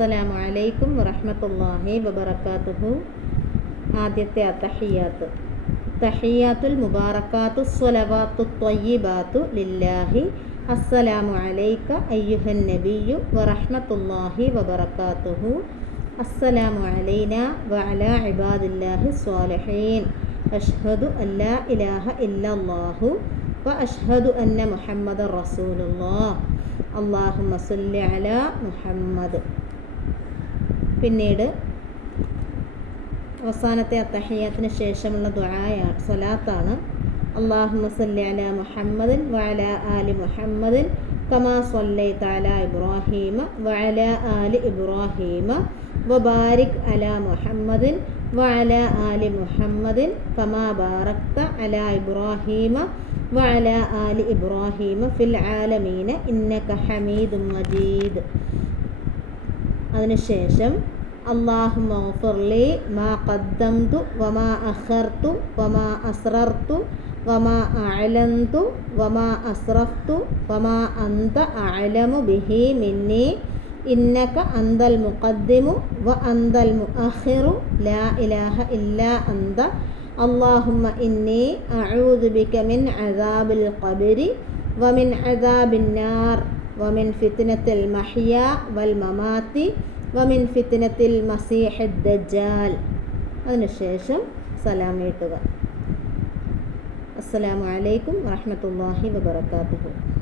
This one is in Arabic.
السلام عليكم ورحمة الله وبركاته آدت التحيات تحيات المباركات الصلوات الطيبات لله السلام عليك أيها النبي ورحمة الله وبركاته السلام علينا وعلى عباد الله الصالحين أشهد أن لا إله إلا الله وأشهد أن محمد رسول الله اللهم صل على محمد പിന്നീട് അവസാനത്തെ അത്തഹയ്യാത്തിന് ശേഷമുള്ള ദ്വായ സലാത്താണ് അള്ളാഹുമ അല മുഹമ്മദിൻ വാല ആലി മുഹമ്മദിൻ കമാ സൊല്ലൈ താല ഇബ്രാഹീമ വാല ആലി ഇബ്രാഹീമ വബാരിക് അല മുഹമ്മദിൻ വാല ആലി മുഹമ്മദിൻ കമാ ബാറക്ത അല ഇബ്രാഹീമ വാല ആലി ഇബ്രാഹീമ ഫിൽ ആലമീന ഇന്നക ഹമീദ് മജീദ് شئشم اللهم اغفر لي ما قدمت وما أخرت وما أسررت وما أعلنت وما അസ്രഫ്തു وما أنت أعلم به مني إنك أنت المقدم وأنت المؤخر لا إله إلا أنت اللهم إني أعوذ بك من عذاب القبر ومن عذاب النار ومن فتنة المحيا والممات ومن فتنة المسيح الدجال أنا الشيشم سلام السلام عليكم ورحمة الله وبركاته